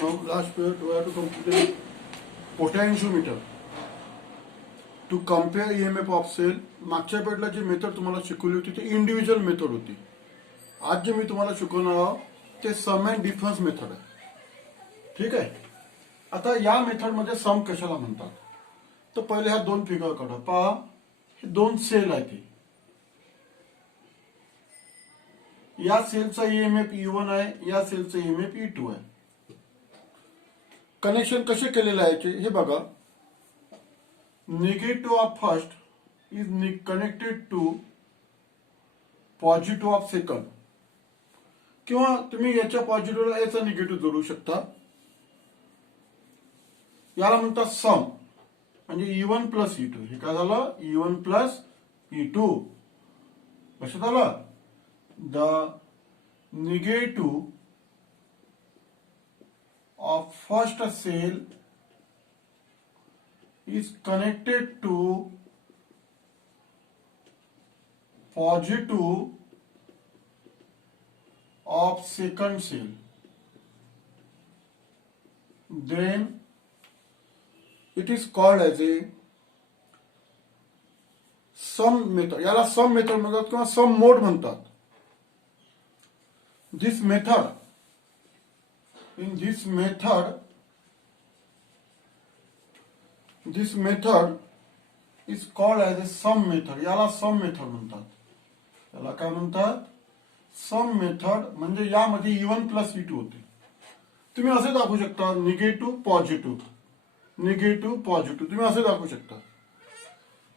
last period we have to complete potentiometer to compare EMF of cell. मागच्या पिरियडला जी method तुम्हाला शिकवली होती ती इंडिव्हिज्युअल मेथड होती. आज जे मी तुम्हाला शिकवणार आहोत ते सम अँड डिफरन्स मेथड आहे. ठीक आहे. आता या मेथड मध्ये सम कशाला म्हणतात तर पहिले ह्या दोन फिगर काढा. पहा हे दोन सेल आहेत. या सेलचा ईएमएफ E1 आहे, या सेलचा ईएमएफ E2 आहे. कनेक्शन कसे केलेले आहे हे बघा. Negative of first is connected to positive of second, किंवा तुम्ही याच्या पॉझिटिव्हला याचा निगेटिव्ह जोडू शकता. याला म्हणतात सम, म्हणजे E1 प्लस E2. हे काय झालं? E1 plus E2. लक्षात आलं? The negative of first cell is connected to positive of second cell. Then it is called as a sum method. याला सम मेथड म्हणतात किंवा सम मोड म्हणतात. In this method is called as a sum method. याला sum method म्हणतात. याला काय म्हणतात? Sum method. म्हणजे यामध्ये E1 प्लस E2 होते. तुम्ही असे दाखवू शकता निगेटिव्ह पॉझिटिव्ह, निगेटिव्ह पॉझिटिव्ह. तुम्ही असे दाखवू शकता.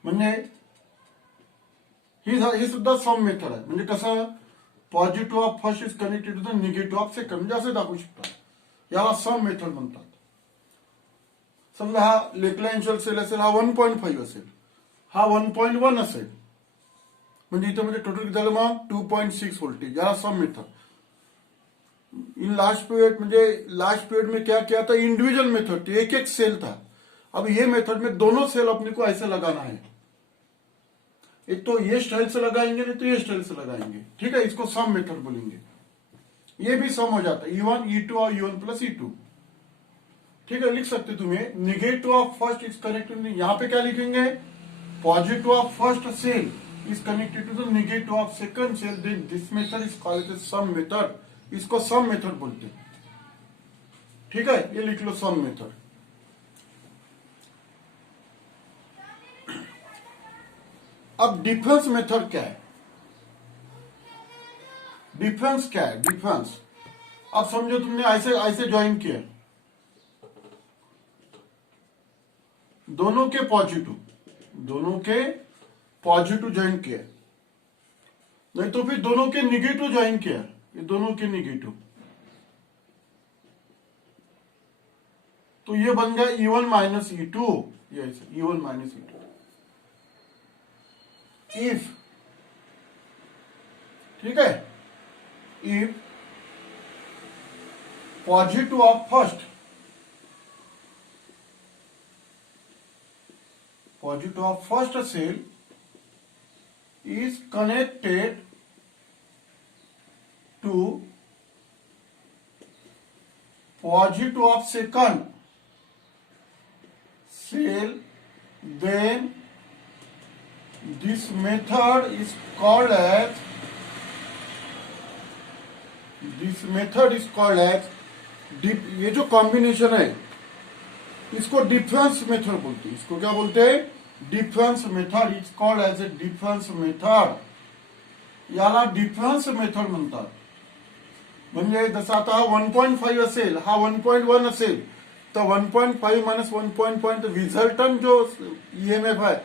म्हणजे ही सुद्धा सम मेथड आहे. म्हणजे कसं? Positive of first is connected to the negative of second, म्हणजे असे दाखवू शकता. याला सम मेथड म्हणतात. समजा हा लेक्लॅन्शियल सेल असेल, हा 1.5 असेल, हा 1.1 असेल, म्हणजे इथं म्हणजे टोटल किती झालं मग 2.6 वोल्टेज. याला sum method. In last period म्हणजे लास्ट पीरियड में क्या किया था? इंडिविजुअल मेथड थी, एक एक सेल था. अब ये मेथड में दोनों सेल अपने को ऐसे लगाना है. एक तो ये स्टाइल से लगाएंगे, नहीं तो ये स्टाइल से लगाएंगे. ठीक है, इसको सम मेथड बोलेंगे. ये भी सम हो जाता है E1 E2 और E1 प्लस E2. ठीक है, लिख सकते तुम्हें negative of first is connected. यहां पे क्या लिखेंगे? Positive of first cell is connected to the negative of second cell. Then this method is called as sum method. इसको सम मेथड बोलते हैं. ठीक है, ये लिख लो सम मेथड. अब डिफरेंस मेथड क्या है? डिफरेंस क्या है? डिफरेंस अब समझो तुमने ऐसे ऐसे ज्वाइन किया, दोनों के पॉजिटिव ज्वाइन किया, नहीं तो फिर दोनों के निगेटिव ज्वाइन किया. ये दोनों के निगेटिव, तो ये बन गया E1 माइनस E2. ये E1 माइनस E2. If, ठीक है, if positive of first cell is connected to positive of second cell, then this method is called as ये जो कॉम्बिनेशन है इसको डिफरेंस मेथड बोलते हैं. इसको क्या बोलते हैं? Difference method. Is called as a difference method. याला डिफरेंस मेथड म्हणतात. म्हणजे जसं आता हा 1.5 असेल, हा 1.1 असेल, तर 1.5 मायनस 1.1 रिझल्टंट जो ईएमएफ आहे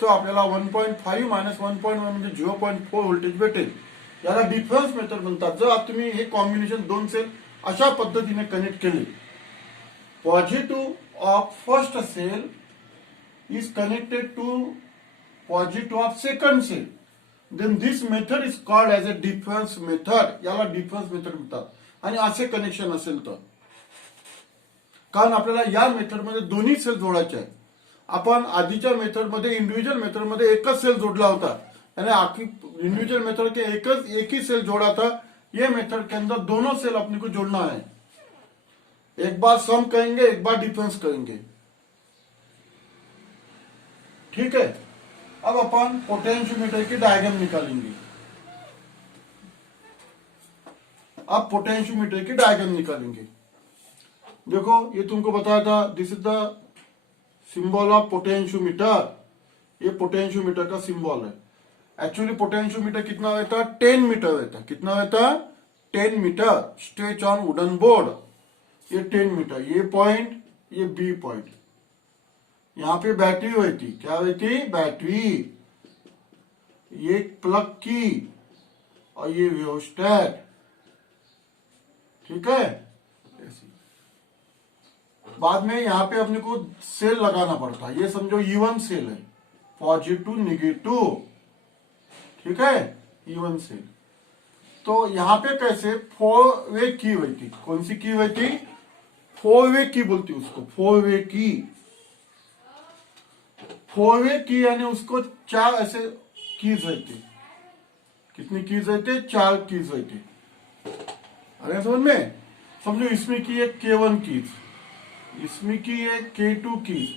तो आपल्याला 1.5 मायनस 1.1 म्हणजे 0.4 व्होल्टेज भेटेल. याला डिफरन्स मेथड म्हणतात. जर तुम्ही हे कॉम्बिनेशन दोन सेल अशा पद्धतीने कनेक्ट केले, positive of first cell is connected to positive of second cell, then this method is called as a difference method. याला डिफरन्स मेथड म्हणतात. आणि असे कनेक्शन असेल तर, कारण आपल्याला या मेथडमध्ये दोन्ही सेल जोडायचे आहेत. आपण आधीच्या मेथडमध्ये इंडिव्हिज्युअल मेथडमध्ये एकच सेल जोडला होता, यानी इंडिविजुअल मेथड के एक ही सेल जोड़ा था. ये मेथड के अंदर दोनों सेल अपने को जोड़ना है. एक बार सम करेंगे, एक बार डिफरेंस करेंगे। ठीक है, अब अपन पोटेंशियोमीटर की डायग्राम निकालेंगे। अब पोटेंशियोमीटर की डायग्राम निकालेंगे। देखो ये तुमको बताया था, this is the symbol of potentiometer. ये पोटेंशियोमीटर का सिंबल है। एक्चुअली पोटेंशियोमीटर कितना रहता है? 10 मीटर रहता है। कितना रहता है? 10 metre. Stretch on wooden board, ये 10 मीटर। ये पॉइंट, ये बी पॉइंट। यहां पे बैटरी रहती। क्या रहती? बैटरी। ये प्लग की और ये रियोस्टेट। ठीक है। बाद में यहां पे अपने को सेल लगाना पड़ता है। ये समझो E1 सेल है, पॉजिटिव निगेटिव। ठीक है, E1 सेल। तो यहां पे कैसे 4 वे की हुई थी। कौन सी की हुई थी? 4 वे की बोलती उसको, 4 वे की। 4 वे की यानी उसको 4 ऐसे कीज रहती। कितनी कीज रहती? 4 कीज रहती। अरे समझ में? समझो इसमें की एक K1 कीज, इसमें की एक K2 कीज,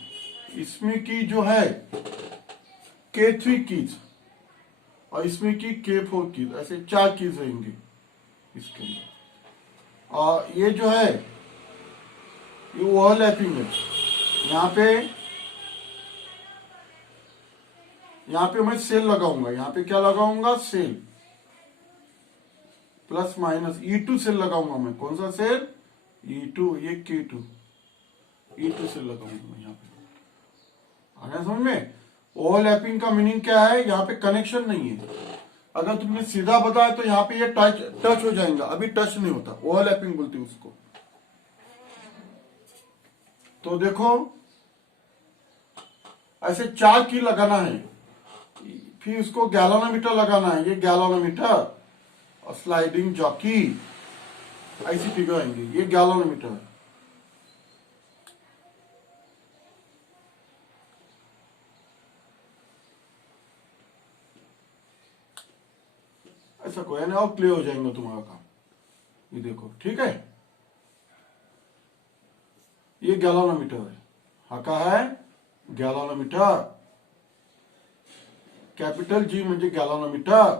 इसमें की जो है K3 कीज, और इसमें की K4 कीज। ऐसे 4 कीज रहेंगे इसके अंदर। और ये जो है ये ओवरलैपिंग है। यहां पे मैं सेल लगाऊंगा। यहां पे क्या लगाऊंगा? Sale. Plus minus E2 sale लगाऊंगा मैं। कौन सा सेल? E2। ये K2, E2 सेल लगाऊंगा यहां पे। आया समझ में? ओवरलैपिंग का मीनिंग क्या है? यहां पे कनेक्शन नहीं है। अगर तुमने सीधा बताया तो यहां पे ये टच हो जाएगा। अभी टच नहीं होता, ओवरलैपिंग बोलते हैं उसको। तो देखो ऐसे 4 की लगाना है। फिर उसको गैलोनोमीटर लगाना है। ये गैलोनोमीटर और स्लाइडिंग जॉकी, ऐसी फिगर आएंगे। ये गैलोनोमीटर है। ऐसा कोई ना, और क्लियर हो जाएगा तुम्हारा काम। ये देखो, ठीक है। ये गैलोनोमीटर है। हा का है? गॅलॉनोमीटर। कॅपिटल G म्हणजे गॅलॉनोमीटर।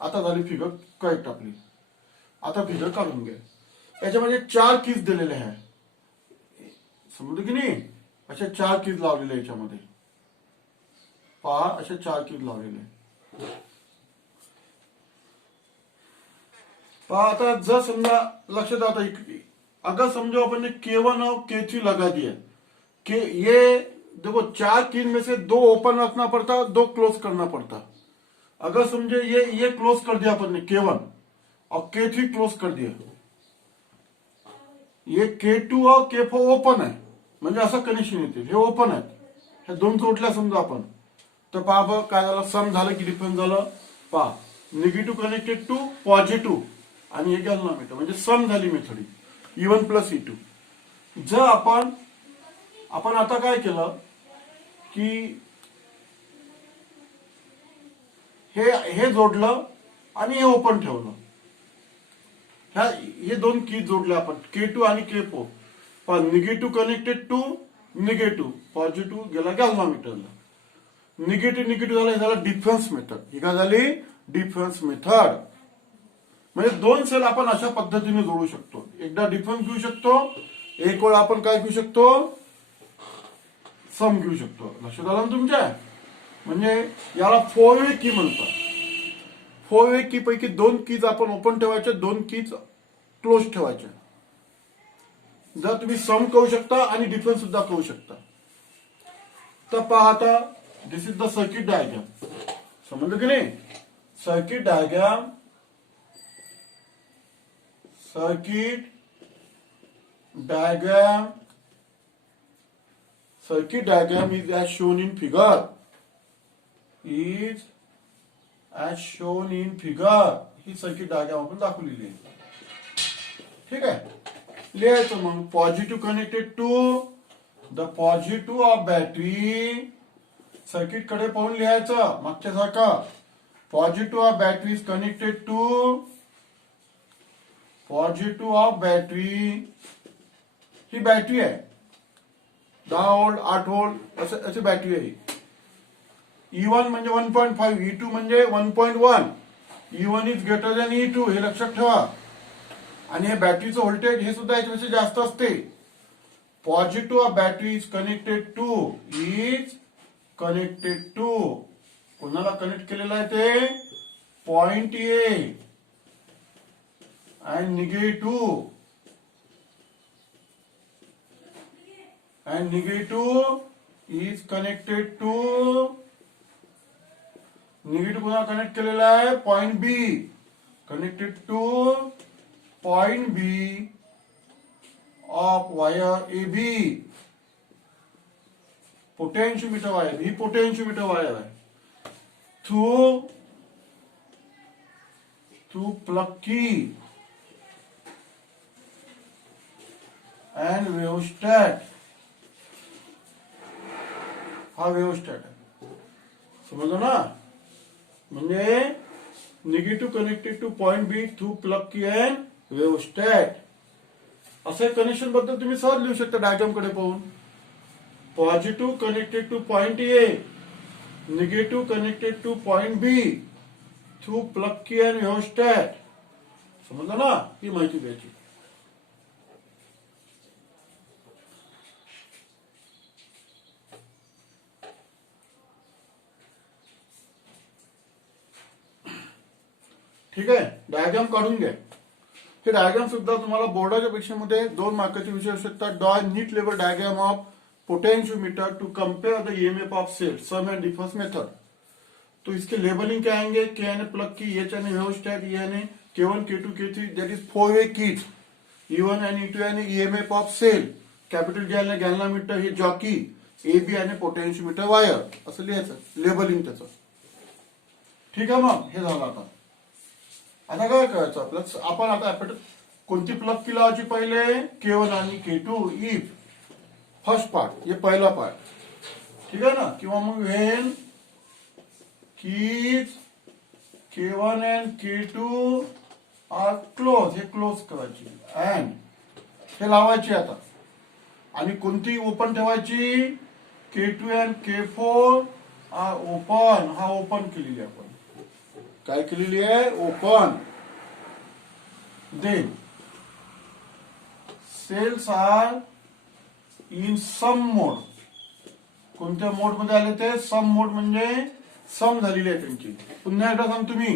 आता झाली फिगर करेक्ट आपली। आता फिगर काढून घ्या। याच्यामध्ये 4 कीज दिलेले आहे, समजलं की नाही? अशा 4 कीज लावलेल्या याच्यामध्ये पहा, अशा 4 कीज लावलेले आहे। पहा आता जर समजा लक्षात आता अगर समझो अपन ने K1 और K3 लगा दिया कि ये देखो 4 कीज में से 2 ओपन रखना पड़ता, 2 क्लोज करना पड़ता। अगर समझे ये क्लोज कर दिया अपन ने K1 और K3 क्लोज कर दिया, ये K2 और K4 ओपन आहे म्हणजे असं कनेक्शन येते। हे ओपन आहेत, हे दोन जोडल्या समजा आपण, तर पहा काय झालं, सम झालं की डिफरन्स झालं। पहा निगेटिव्ह कनेक्टेड टू पॉझिटिव्ह आणि हे गॅलॉनोमीटर म्हणजे सम झाली मेथड E1 प्लस E2। जर आपण आता काय केलं की हे जोडलं आणि हे ओपन ठेवलं। हे दोन की जोडले आपण K2 आणि K4। पण negative connected to negative, positive गेला गॅलॉनोमीटरला। निगेटिव्ह झाला डिफरन्स मेथड। ही काय झाली? Difference method. म्हणजे 2 सेल आपण अशा पद्धतीने जोडू शकतो। एकदा डिफरन्स घेऊ शकतो, एक वेळ आपण काय घेऊ शकतो? सम घेऊ शकतो। लक्षात आलं ना तुमच्या? म्हणजे याला 4 वे की म्हणतात। 4 वे की पैकी 2 कीज आपण ओपन ठेवायच्या, 2 कीज क्लोज ठेवायच्या। जर तुम्ही सम करू शकता आणि डिफरन्स सुद्धा करू शकता। तर पहा आता this is the circuit diagram. समजलं की नाही? Circuit diagram, circuit diagram is as shown in figure, ही सर्किट डायग्राम आपण दाखवलेली आहे। ठीक आहे, लिहायचं मग positive connected to the positive of battery. Circuit कडे पाहून लिहायचं मागच्या सारखं। Positive of battery is connected to positive of battery, ही बॅटरी आहे 10 व्होल्ट 8 व्होल्ट अशी बॅटरी आहे. E1 म्हणजे 1.5, E2 म्हणजे 1.1. E1 is greater than E2 हे लक्षात ठेवा. आणि हे बॅटरीचं व्होल्टेज हे सुद्धा याच्यापेक्षा जास्त असते. Positive of battery is connected to कोणाला कनेक्ट केलेलं आहे ते point A. and negative is connected to negative कोणाला कनेक्ट केलेला आहे point B. Connected to point B of wire A B. Potentiometer wire, ही पोटेन्शियोमीटर वायर आहे. Through plug key and rheostat. हा वेव्हस्टॅट आहे, समजलं ना. म्हणजे negative connected to point B through plug key and rheostat. असे कनेक्शन बद्दल तुम्ही सहज लिहू शकता डायग्राम कडे पाहून. Positive connected to point A, negative connected to point B through plug key and वेव्हस्टॅट. समजलं ना, ही माहिती द्यायची. ठीक आहे, डायग्राम काढून घ्या. हे डायग्राम सुद्धा तुम्हाला बोर्डाच्या परीक्षेमध्ये 2 मार्काचे विषय असू शकतात. ड्रॉ नीट लेवल diagram of potentiometer to compare the EMF of cell, sum and difference method. तो इसके लेबलिंग क्या आएंगे, के यानी प्लग की, एच यानी वेव्हस्टॅट, ई यानी K1 K2 K3 that is 4-वे kit. E1 आणि E2 यानी EMF of cell. Capital G यानी गॅल्व्हनोमीटर हे जॉकी, AB यानी पोटेन्शियोमीटर वायर. असं लिहायचं लेबलिंग त्याचं. ठीक आहे, मग हे झालं. आता काय करायचं आपलं, आपण आता कोणती प्लग की लावायची पहिले K1 आणि K2 इफ फर्स्ट पार्ट, हे पहिला पार्ट. ठीक आहे ना. किंवा मग when keys K1 and K2 are close, हे क्लोज करायची अँड हे लावायची आता. आणि कोणती ओपन ठेवायची, K2 and K4 are open. हा ओपन केलेली आपण, काय केलेली आहे open. Then cells are in sum mode. कोणत्या मोड मध्ये आले ते, सम मोड म्हणजे सम झालेली आहे त्यांची. पुन्हा एकदा सांग तुम्ही,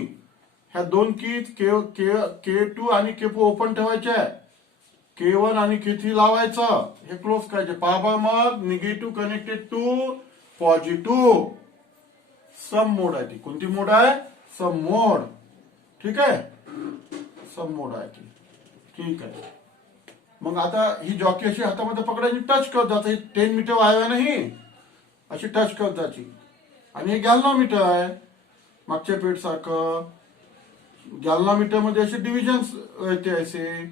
ह्या 2 कीज K2 आणि K4 ओपन ठेवायचे, K1 आणि K3 लावायचं, हे क्लोज करायचे. पहा मग निगेटिव्ह कनेक्टेड टू पॉझिटिव्ह, सम मोड आहे ती. कोणती मोड आहे, सम मोड. ठीक आहे, सम मोड आहे ती. ठीक आहे. मग आता ही जॉकी अशी हातामध्ये पकडायची, टच करत जायचं. 10 मीटर वायर नाही, अशी टच करत जायची. आणि हे गॅल्व्हनोमीटर आहे मागच्या पेट सारखं. गैल्वनोमीटर मध्ये ऐसे डिविजन रहते ऐसे.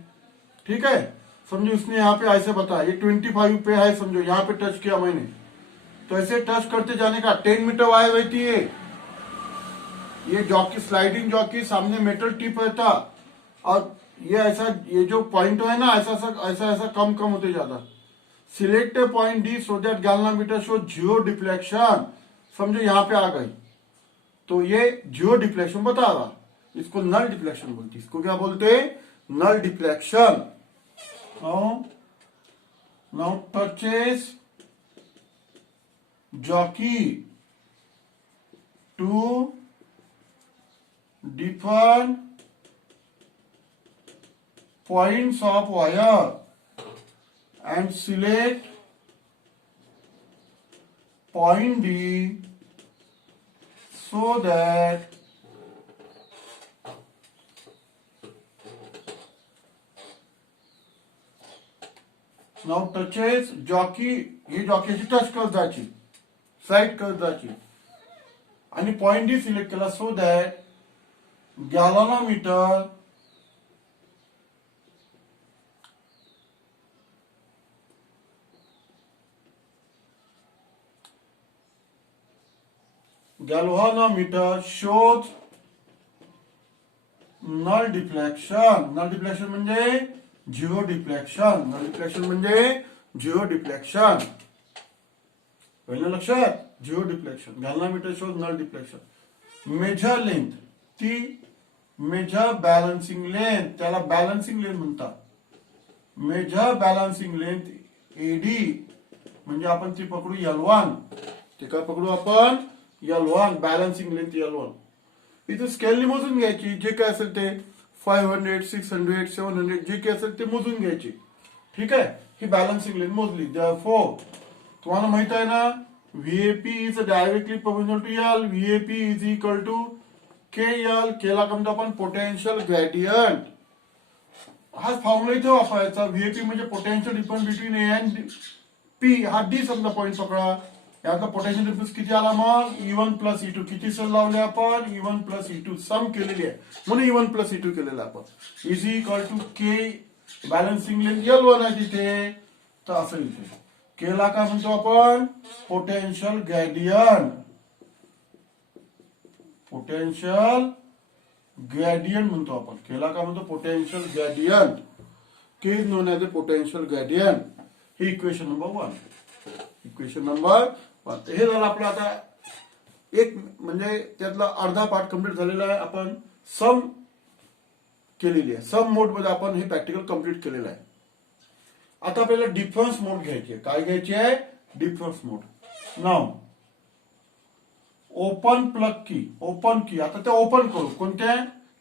ठीक है, समझो उसने यहाँ पे ऐसे बताया ये 25 पे है, समझो यहाँ पे टच किया मैंने, तो ऐसे टच करते जाने का 10 मीटर वायर रहती है. ये जॉकी, स्लाइडिंग जॉकी, सामने मेटल टिप रहता, और ये ऐसा, ये जो पॉइंट है ना ऐसा ऐसा ऐसा कम कम होते जाता. Select point D so that galvanometer show Ziro deflection. समझो यहाँ पे आ गई, तो ये जीरो डिफ्लेक्शन बता रहा. इसको नल डिफ्लेक्शन बोलते. इसको क्या बोलते, null deflection. Now touches jockey to different points of wire and select point D so that now touches jockey, हे जॉकीची टच करत जायची, साइड करत जायची, आणि पॉइंट डी सिलेक्ट केला so that galvanometer shows null deflection. Null deflection म्हणजे zero deflection. Null deflection म्हणजे zero deflection. पहिलं लक्षात, zero deflection. Galvanometer shows null deflection. Measure length, ती मेजर बॅलन्सिंग लेंथ, त्याला बॅलन्सिंग लेंथ म्हणतात. मेजर बॅलन्सिंग लेंथ एडी म्हणजे आपण ती पकडू L1. ते काय पकडू आपण L1, बॅलन्सिंग लेंथ L1. इथे स्केलने मोजून घ्यायची, जे काय असेल ते 500, 600, 700 जे काय असेल ते मोजून घ्यायची. ठीक आहे, ही बॅलन्सिंग लेंथ मोजली. Therefore तुम्हाला माहित आहे ना, VAP is directly proportional to L. VAP is equal to KL. केला का म्हणतो आपण पोटेन्शियल ग्रेडियंट. हा फॉर्म्युला इथे वापरायचा. VAP म्हणजे potential difference between A and P. हा D समजा पॉईंट पकडा. यातला पोटेन्शियल डिफरन्स किती आला मग E1 प्लस E2. किती सेल लावले आपण E1 प्लस E2 सम केलेली आहे म्हणून E1 प्लस E2 केलेला आपण. Is equal to K balancing length L1 आहे तिथे. तर असं इथे केला काय म्हणतो आपण पोटेन्शियल ग्रेडियंट. पोटेन्शियल ग्रेडियंट म्हणतो आपण. केला काय म्हणतो potential gradient. K is non as a potential gradient. He equation number 1. Equation number 1. हे झालं आपलं. आता एक म्हणजे त्यातला अर्धा पार्ट कंप्लीट झालेला आहे. आपण सम केलेली आहे. सम मोड मध्ये आपण हे प्रॅक्टिकल कंप्लीट केलेलं आहे. आता आपल्याला डिफरन्स मोड घ्यायची आहे. काय घ्यायची आहे डिफरन्स मोड. नाव ओपन प्लग की. ओपन की आता ते ओपन करू. कोणत्या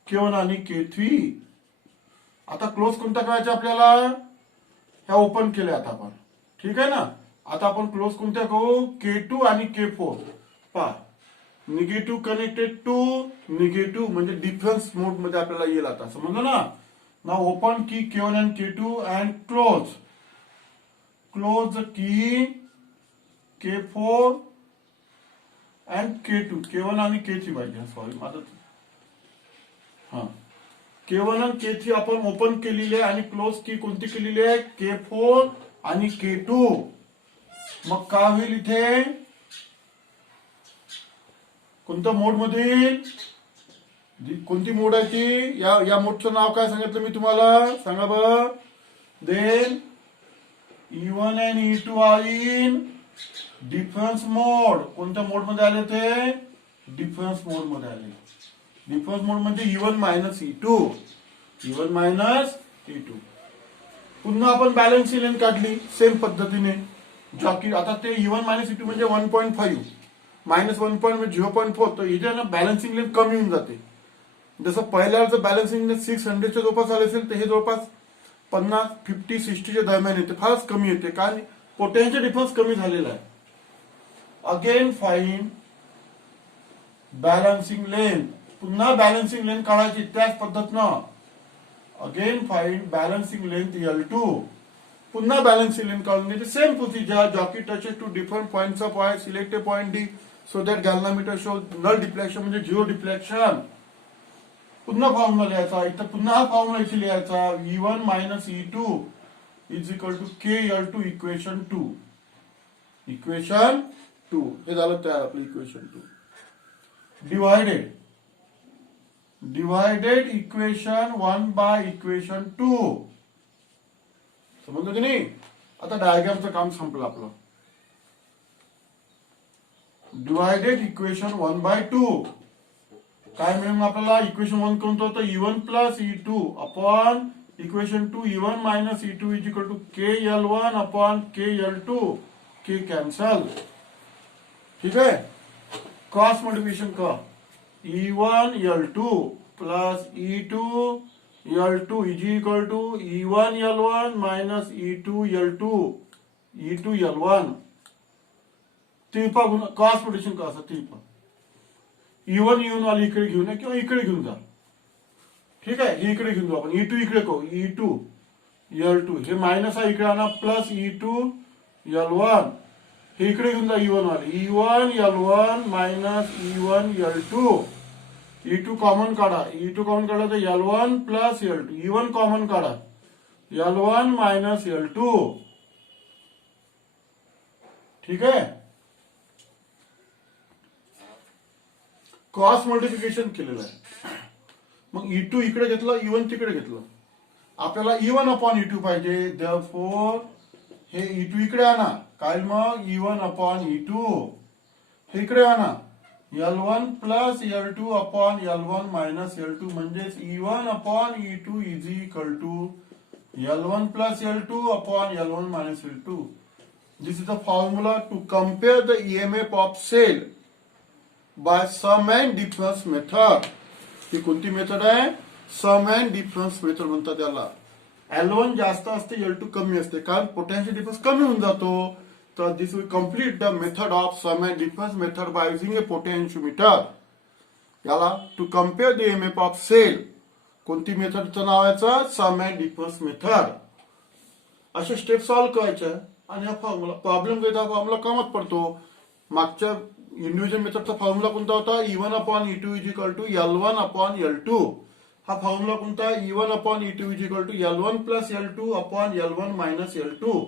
K1 आणि K3. आता क्लोज कोणत्या करायच्या आपल्याला, ह्या ओपन केल्या आता आपण. ठीक आहे ना. आता आपण क्लोज कोणत्या करू K2 आणि K4. पहा निगेटिव्ह कनेक्टेड टू निगेटिव्ह म्हणजे डिफरन्स मोड मध्ये आपल्याला येईल. आता समजलं ना. नाव ओपन की K1 आणि K2 अँड क्लोज. क्लोज की K4 अँड K2. K1 आणि K3 पाहिजे. सॉरी माझं हा K1 आणि K3 आपण ओपन केलेली आहे आणि क्लोज की कोणती केलेली आहे K4 आणि K2. मग काय होईल इथे कोणत्या मोड मधील कोणती मोड आहे ती. या मोडचं नाव काय सांगितलं मी तुम्हाला सांगा बरं. Then E1 and E2 are in difference mode. कोणत्या मोड मध्ये आले ते डिफरन्स मोड मध्ये आले. डिफरन्स मोड म्हणजे E1 minus E2. E1 minus E2. पुन्हा आपण बॅलन्सिंग लेंथ काढली सेम पद्धतीने. जॉकी आता ते E1 मायनस E2 म्हणजे 1.5 मायनस 1 म्हणजे 0.4. तर इथे ना बॅलन्सिंग लेंथ कमी होऊन जाते. जसं पहिल्याचं बॅलन्सिंग लेंथ 600 च्या जवळपास आले असेल तर हे जवळपास 50, 50, 60 च्या दरम्यान येते. फारच कमी येते कारण पोटेन्शियल डिफरन्स कमी झालेला आहे. Again find balancing length. पुन्हा बॅलन्सिंग लेंथ काढायची त्याच पद्धतीनं. Again find balancing length L2. पुन्हा बॅलन्सिंग लेंथ काढून घ्यायची. Same procedure. Jockey touches to different points of wire. Select a point D so that galvanometer shows null deflection म्हणजे zero deflection. पुन्हा formula लिहायचा. इथं पुन्हा हा फॉर्म्युला इथे लिहायचा. E1 minus E2 is equal to KL2 equation 2. Equation 2 हे झालं तयार आपलं equation 2. Divided equation 1 by equation 2. समजलं की नाही. आता डायग्रामचं काम संपलं आपलं. डिवायडेड इक्वेशन 1 बाय 2 काय मिळेल आपल्याला. इक्वेशन 1 कोणतं होतं E1 plus E2 upon equation 2 E1 minus E2 is equal to KL1 upon KL2. K cancel. ठीक आहे. क्रॉस मल्टिप्लिकेशन का E1 L2 plus E2 L2 is equal to E1 L1 minus E2 L2. E2 L1 तिरपा गुण cross multiplication का असं तिरपा. E1 E1 वाली इकडे घेऊन किंवा इकडे घेऊन जा. ठीक आहे. हे इकडे घेऊन जाऊ आपण. E2 इकडे करू. E2 L2 हे मायनस आहे इकडे आणा प्लस E2 L1 हे इकडे घेऊन जा. E1 वाले E1 L1 minus E1 L2. E2 common काढा. E2 कॉमन काढा तर L1 plus L2. E1 common काढा L1 मायनस L2. ठीक आहे. क्रॉस मल्टिप्लिकेशन केलेलं आहे. मग E2 इकडे घेतलं, E1 तिकडे घेतलं. आपल्याला E1 अपॉन E2 पाहिजे. देअरफॉर हे E2 इकडे आणा. काय मग E1 अपॉन E2 हे इकडे आणा. L1 plus L2 upon L1 minus L2 म्हणजेच E1 upon E2 is equal to L1 plus L2 upon L1 minus L2. This is the formula to compare the EMF of cell by sum and difference method. ही कोणती method आहे? सम and difference method म्हणतात त्याला. L1 जास्त असते, L2 कमी असते, कारण potential difference कमी होऊन जातो. तर this will complete the method of sum and difference method by using a potentiometer. याला to compare the EMF of cell कोणती मेथडचं नाव याचं? Sum and difference method. असे स्टेप सॉल्व्ह करायचे आणि हा फॉर्म्युला प्रॉब्लेम घेता फॉर्म्युला कामात पडतो. मागच्या इंडिव्हिज्युअल मेथडचा फॉर्म्युला कोणता होता? E1 upon E2 is equal to L1 upon L2. हा फॉर्म्युला कोणता? E1 upon E2 is equal to L1 plus L2 upon L1 minus L2.